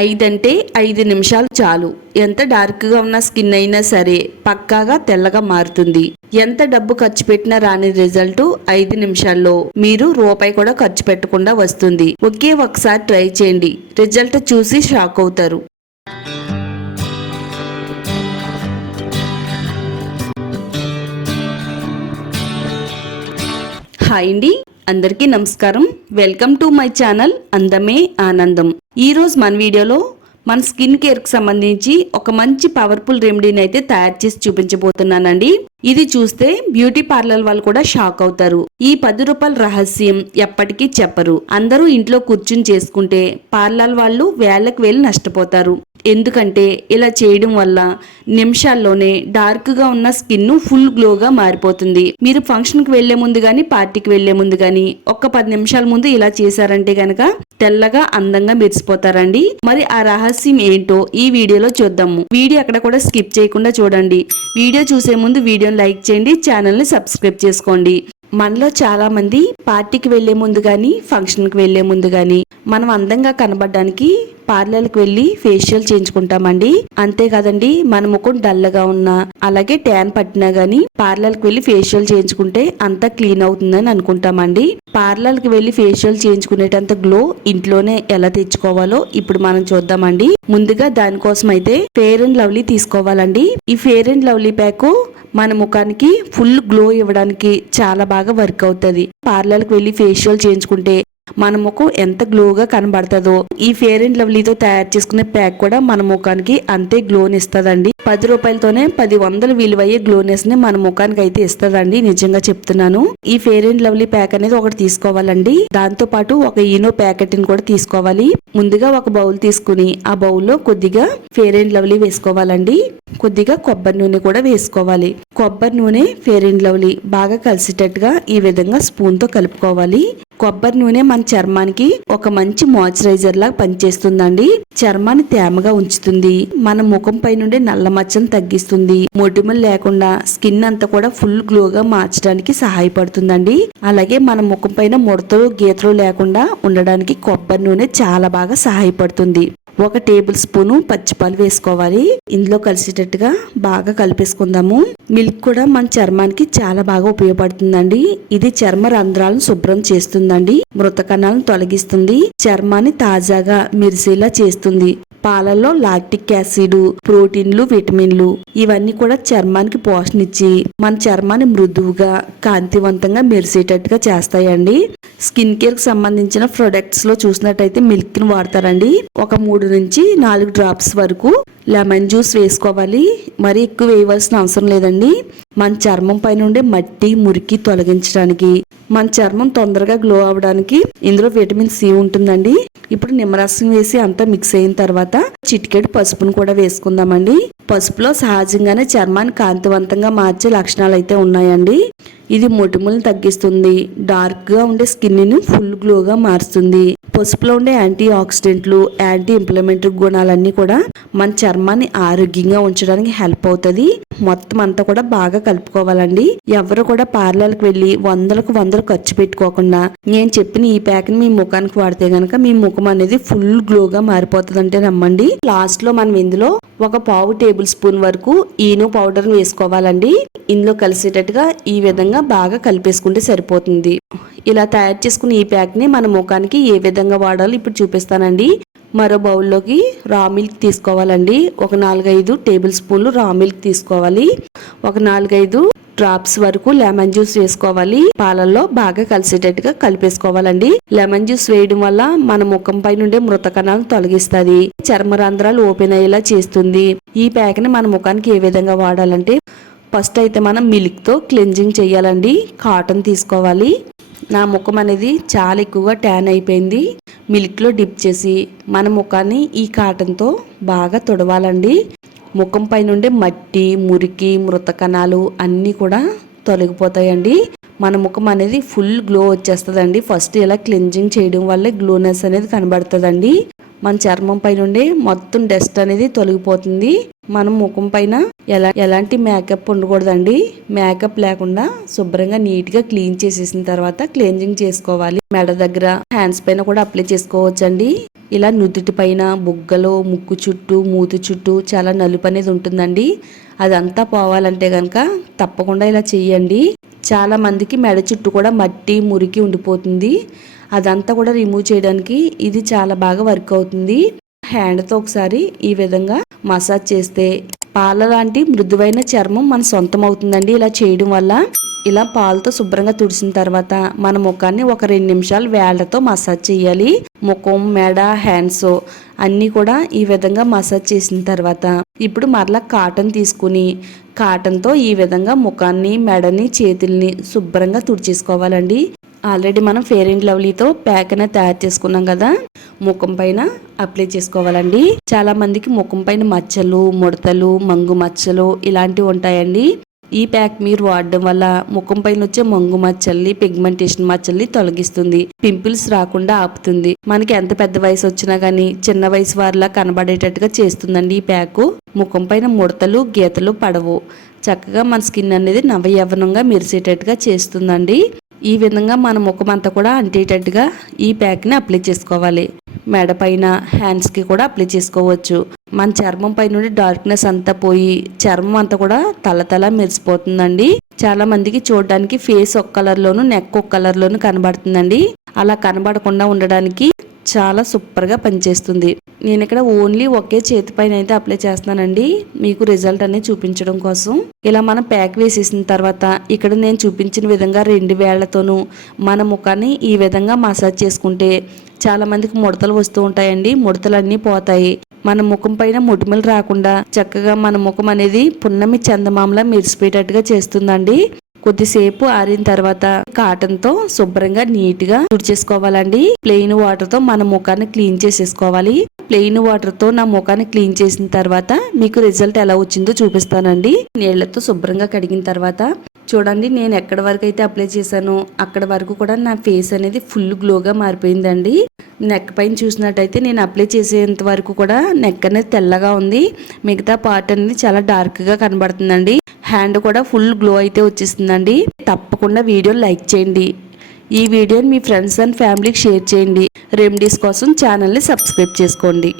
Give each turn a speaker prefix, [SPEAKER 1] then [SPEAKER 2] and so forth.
[SPEAKER 1] ఐదంటే ఐదు నిమిషాలు చాలు. ఎంత డార్క్గా ఉన్న స్కిన్ అయినా సరే పక్కాగా తెల్లగా మారుతుంది. ఎంత డబ్బు ఖర్చు పెట్టినా రాని రిజల్ట్ ఐదు నిమిషాల్లో. మీరు రూపాయి కూడా ఖర్చు పెట్టకుండా వస్తుంది. ఒకే ఒకసారి ట్రై చేయండి. రిజల్ట్ చూసి షాక్ అవుతారు. హాయ్ అండి. అందరికీ నమస్కారం. వెల్కమ్ టు మై ఛానల్ అందమే ఆనందం ఈరోజు మన వీడియోలో మన స్కిన్ కేర్కి సంబంధించి ఒక మంచి పవర్ఫుల్ రెమెడీని అయితే తయారు చేసి చూపించబోతున్నానండి. ఇది చూస్తే బ్యూటీ పార్లర్ వాళ్ళు కూడా షాక్ అవుతారు. ఈ పది రూపాయల రహస్యం ఎప్పటికీ చెప్పరు. అందరూ ఇంట్లో కూర్చుని చేసుకుంటే పార్లర్ వాళ్ళు వేళ్ళకి వేలు నష్టపోతారు. ఎందుకంటే ఇలా చేయడం వల్ల నిమిషాల్లోనే డార్క్గా ఉన్న స్కిన్ ఫుల్ గ్లోగా మారిపోతుంది. మీరు ఫంక్షన్కి వెళ్ళే ముందు కానీ పార్టీకి వెళ్ళే ముందు కానీ ఒక్క పది నిమిషాల ముందు ఇలా చేశారంటే కనుక తెల్లగా అందంగా మెరిసిపోతారండి. మరి ఆ రహస్యం ఏంటో ఈ వీడియోలో చూద్దాము. వీడియో అక్కడ కూడా స్కిప్ చేయకుండా చూడండి. వీడియో చూసే ముందు వీడియోని లైక్ చేయండి ఛానల్ని సబ్స్క్రైబ్ చేసుకోండి. మనలో చాలామంది పార్టీకి వెళ్ళే ముందు కానీ ఫంక్షన్కి వెళ్ళే ముందు కానీ మనం అందంగా కనబడడానికి పార్లర్కి వెళ్ళి ఫేషియల్ చేయించుకుంటామండి. అంతేకాదండి మన ముఖం డల్లగా ఉన్నా అలాగే ట్యాన్ పట్టినా గానీ పార్లర్కి వెళ్ళి ఫేషియల్ చేయించుకుంటే అంతా క్లీన్ అవుతుందని అనుకుంటామండి. పార్లర్కి వెళ్ళి ఫేషియల్ చేయించుకునేటంత గ్లో ఇంట్లోనే ఎలా తెచ్చుకోవాలో ఇప్పుడు మనం చూద్దామండి. ముందుగా దానికోసం అయితే ఫేర్ అండ్ లవ్లీ తీసుకోవాలండి. ఈ ఫేర్ అండ్ లవ్లీ ప్యాక్ మన ముఖానికి ఫుల్ గ్లో ఇవ్వడానికి చాలా బాగా వర్క్ అవుతుంది. పార్లర్కి వెళ్ళి ఫేషియల్ చేయించుకుంటే మన ముఖం ఎంత గ్లోగా కనబడుతుందో. ఈ ఫేర్ అండ్ లవ్లీతో తయారు చేసుకునే ప్యాక్ కూడా మన ముఖానికి అంతే గ్లోని ఇస్తుందండి. పది రూపాయలతోనే పది వందలు విలువయ్యే గ్లోనెస్ని మన ముఖానికి అయితే ఇస్తుందండి. నిజంగా చెప్తున్నాను. ఈ ఫేర్ అండ్ లవ్లీ ప్యాక్ అనేది ఒకటి తీసుకోవాలండి. దాంతో పాటు ఒక ఈనో ప్యాకెట్ని కూడా తీసుకోవాలి. ముందుగా ఒక బౌల్ తీసుకుని ఆ బౌల్లో కొద్దిగా ఫేర్ అండ్ లవ్లీ వేసుకోవాలండి. కొద్దిగా కొబ్బరి నూనె కూడా వేసుకోవాలి. కొబ్బరి నూనె ఫేర్ అండ్ లవ్లీ బాగా కలిసేటట్టుగా ఈ విధంగా స్పూన్తో కలుపుకోవాలి. కొబ్బరి నూనె మన చర్మానికి ఒక మంచి మాయిశ్చరైజర్ లాగా పనిచేస్తుందండి. చర్మాన్ని తేమగా ఉంచుతుంది. మన ముఖం పై నుండి నల్ల మచ్చను తగ్గిస్తుంది. మొటిమలు లేకుండా స్కిన్ అంతా కూడా ఫుల్ గ్లోగా మార్చడానికి సహాయపడుతుందండి. అలాగే మన ముఖం పైన ముడతలు గీతలు లేకుండా ఉండడానికి కొబ్బరి నూనె చాలా బాగా సహాయపడుతుంది. ఒక టేబుల్ స్పూను పచ్చిపాలు వేసుకోవాలి. ఇందులో కలిసేటట్టుగా బాగా కలిపేసుకుందాము. మిల్క్ కూడా మన చర్మానికి చాలా బాగా ఉపయోగపడుతుందండి. ఇది చర్మ రంధ్రాలను శుభ్రం చేస్తుందండి. మృత కణాలను తొలగిస్తుంది. చర్మాన్ని తాజాగా మెరిసేలా చేస్తుంది. పాలల్లో లాక్టిక్ యాసిడ్ ప్రోటీన్లు విటమిన్లు ఇవన్నీ కూడా చర్మానికి పోషణ ఇచ్చి మన చర్మాన్ని మృదువుగా కాంతివంతంగా మెరిసేటట్టుగా చేస్తాయండి. స్కిన్ కేర్కి సంబంధించిన ప్రొడక్ట్స్లో చూసినట్టయితే మిల్క్ని వాడతారండి. ఒక మూడు నుంచి నాలుగు డ్రాప్స్ వరకు లెమన్ జ్యూస్ వేసుకోవాలి. మరి ఎక్కువ వేయవలసిన అవసరం లేదండి. మన చర్మం పైన ఉండే మట్టి మురికి తొలగించడానికి మన చర్మం తొందరగా గ్లో అవ్వడానికి ఇందులో విటమిన్ సి ఉంటుందండి. ఇప్పుడు నిమ్మరసం వేసి అంతా మిక్స్ అయిన తర్వాత చిటికెడు పసుపును కూడా వేసుకుందామండి. పసుపులో సహజంగానే చర్మాన్ని కాంతివంతంగా మార్చే లక్షణాలు అయితే ఉన్నాయండి. ఇది మొటిములను తగ్గిస్తుంది. డార్క్గా ఉండే స్కిన్ని ఫుల్ గ్లోగా మారుస్తుంది. పసుపులో ఉండే యాంటీ ఆక్సిడెంట్లు యాంటీ ఇంప్లిమెంటరీ గుణాలన్నీ కూడా మన చర్మాన్ని ఆరోగ్యంగా ఉంచడానికి హెల్ప్ అవుతుంది. మొత్తం అంతా కూడా బాగా కలుపుకోవాలండి. ఎవరు కూడా పార్లర్కి వెళ్ళి వందలకు వందలు ఖర్చు పెట్టుకోకుండా నేను చెప్పిన ఈ ప్యాక్ని మీ ముఖానికి వాడితే గనక మీ ముఖం అనేది ఫుల్ గ్లోగా మారిపోతుంది అంటే నమ్మండి. లాస్ట్లో మనం ఇందులో ఒక పావు టేబుల్ స్పూన్ వరకు ఈను పౌడర్ వేసుకోవాలండి. ఇందులో కలిసేటట్టుగా ఈ విధంగా బాగా కలిపేసుకుంటే సరిపోతుంది. ఇలా తయారు చేసుకున్న ఈ ప్యాక్ని మన ముఖానికి ఏ విధంగా వాడాలో ఇప్పుడు చూపిస్తానండి. మరో బౌల్లోకి రా మిల్క్ తీసుకోవాలండి. ఒక నాలుగైదు టేబుల్ స్పూన్లు రా మిల్క్ తీసుకోవాలి. ఒక నాలుగైదు డ్రాప్స్ వరకు లెమన్ జ్యూస్ వేసుకోవాలి. పాలల్లో బాగా కలిసేటట్టుగా కలిపేసుకోవాలండి. లెమన్ జ్యూస్ వేయడం వల్ల మన ముఖం పై నుండే మృత కణాలను తొలగిస్తుంది చర్మ రంధ్రాలు ఓపెన్ అయ్యేలా చేస్తుంది. ఈ ప్యాక్ని మన ముఖానికి ఏ విధంగా వాడాలంటే ఫస్ట్ అయితే మనం మిల్క్తో క్లెన్జింగ్ చేయాలండి. కాటన్ తీసుకోవాలి. నా ముఖం అనేది చాలా ఎక్కువగా ట్యాన్ అయిపోయింది. మిల్క్లో డిప్ చేసి మన ముఖాన్ని ఈ కాటన్తో బాగా తుడవాలండి. ముఖం పై మట్టి మురికి మృత కణాలు అన్నీ కూడా తొలగిపోతాయండి. మన ముఖం అనేది ఫుల్ గ్లో వచ్చేస్తుందండి. ఫస్ట్ ఇలా క్లెన్జింగ్ చేయడం వల్లే గ్లోనెస్ అనేది కనబడుతుందండి. మన చర్మం పై నుండి మొత్తం డస్ట్ అనేది తొలగిపోతుంది. మనం ముఖం పైన ఎలా ఎలాంటి మేకప్ ఉండకూడదండి. మేకప్ లేకుండా శుభ్రంగా నీట్గా క్లీన్ చేసేసిన తర్వాత క్లీన్జింగ్ చేసుకోవాలి. మెడ దగ్గర హ్యాండ్స్ పైన కూడా అప్లై చేసుకోవచ్చండి. ఇలా నుదుటి పైన బుగ్గలు ముక్కు చుట్టూ మూతి చుట్టూ చాలా నలుపు అనేది ఉంటుందండి. అదంతా పోవాలంటే కనుక తప్పకుండా ఇలా చెయ్యండి చాలా మందికి మెడ చుట్టూ కూడా మట్టి మురికి ఉండిపోతుంది. అదంతా కూడా రిమూవ్ చేయడానికి ఇది చాలా బాగా వర్క్ అవుతుంది. హ్యాండ్తో ఒకసారి ఈ విధంగా మసాజ్ చేస్తే పాల లాంటి మృదువైన చర్మం మన సొంతం అవుతుందండి ఇలా చేయడం వల్ల. ఇలా పాలతో శుభ్రంగా తుడిసిన తర్వాత మన ముఖాన్ని ఒక రెండు నిమిషాలు వేళ్ళతో మసాజ్ చేయాలి. ముఖం మెడ హ్యాండ్స్ అన్నీ కూడా ఈ విధంగా మసాజ్ చేసిన తర్వాత ఇప్పుడు మరలా కాటన్ తీసుకుని కాటన్తో ఈ విధంగా ముఖాన్ని మెడని చేతుల్ని శుభ్రంగా తుడిచేసుకోవాలండి. ఆల్రెడీ మనం ఫేర్ అండ్ లవ్లీతో ప్యాక్ అనేది తయారు చేసుకున్నాం కదా ముఖం పైన అప్లై చేసుకోవాలండి. చాలా మందికి ముఖం పైన మచ్చలు ముడతలు మంగు మచ్చలు ఇలాంటివి ఉంటాయండి. ఈ ప్యాక్ మీరు వాడడం వల్ల ముఖం పైన వచ్చే మంగు మచ్చల్ని పిగ్మెంటేషన్ మచ్చల్ని తొలగిస్తుంది. పింపుల్స్ రాకుండా ఆపుతుంది. మనకి ఎంత పెద్ద వయసు వచ్చినా గానీ చిన్న వయసు వారిలా కనబడేటట్టుగా చేస్తుందండి ఈ ప్యాక్. ముఖం పైన ముడతలు గీతలు పడవు. చక్కగా మన స్కిన్ అనేది నవయవనంగా మెరిసేటట్టుగా చేస్తుందండి. ఈ విధంగా మన ముఖం అంతా కూడా అంటేటట్టుగా ఈ ప్యాక్ని అప్లై చేసుకోవాలి. మెడ పైన హ్యాండ్స్కి కూడా అప్లై చేసుకోవచ్చు. మన చర్మం పై నుండి డార్క్నెస్ అంతా పోయి చర్మం అంతా కూడా తల తల మెరిసిపోతుందండి. చాలా మందికి చూడడానికి ఫేస్ ఒక కలర్ లోను నెక్ ఒక కలర్ లోను కనబడుతుందండి. అలా కనబడకుండా ఉండడానికి చాలా సూపర్గా పనిచేస్తుంది. నేను ఇక్కడ ఓన్లీ ఒకే చేతి పైన అయితే అప్లై చేస్తున్నానండి. మీకు రిజల్ట్ అనేది చూపించడం కోసం. ఇలా మనం ప్యాక్ వేసేసిన తర్వాత ఇక్కడ నేను చూపించిన విధంగా రెండు వేళ్ళతోనూ మన ముఖాన్ని ఈ విధంగా మసాజ్ చేసుకుంటే చాలా మందికి ముడతలు వస్తూ ఉంటాయండి. ముడతలన్నీ పోతాయి. మన ముఖం పైన ముటిమలు రాకుండా చక్కగా మన ముఖం అనేది పున్నమి చందమామలా మెరిసిపోయేటట్టుగా చేస్తుందండి. కొద్దిసేపు ఆరిన తర్వాత కాటన్తో శుభ్రంగా నీట్గా తుడిచేసుకోవాలండి ప్లెయిన్ వాటర్తో మన ముఖాన్ని క్లీన్ చేసేసుకోవాలి. ప్లెయిన్ వాటర్తో నా ముఖాన్ని క్లీన్ చేసిన తర్వాత మీకు రిజల్ట్ ఎలా వచ్చిందో చూపిస్తానండి. నీళ్ళతో శుభ్రంగా కడిగిన తర్వాత చూడండి నేను ఎక్కడి వరకు అయితే అప్లై చేశానో అక్కడ వరకు కూడా నా ఫేస్ అనేది ఫుల్ గ్లోగా మారిపోయిందండి. నెక్ పైన చూసినట్టయితే నేను అప్లై చేసేంత వరకు కూడా నెక్ అనేది తెల్లగా ఉంది. మిగతా పార్ట్ అనేది చాలా డార్క్గా కనబడుతుందండి. హ్యాండ్ కూడా ఫుల్ గ్లో అయితే వచ్చేస్తుందండి. తప్పకుండా వీడియో లైక్ చేయండి. ఈ వీడియోని మీ ఫ్రెండ్స్ అండ్ ఫ్యామిలీకి షేర్ చేయండి. రెమెడీస్ కోసం ఛానల్ని సబ్స్క్రైబ్ చేసుకోండి.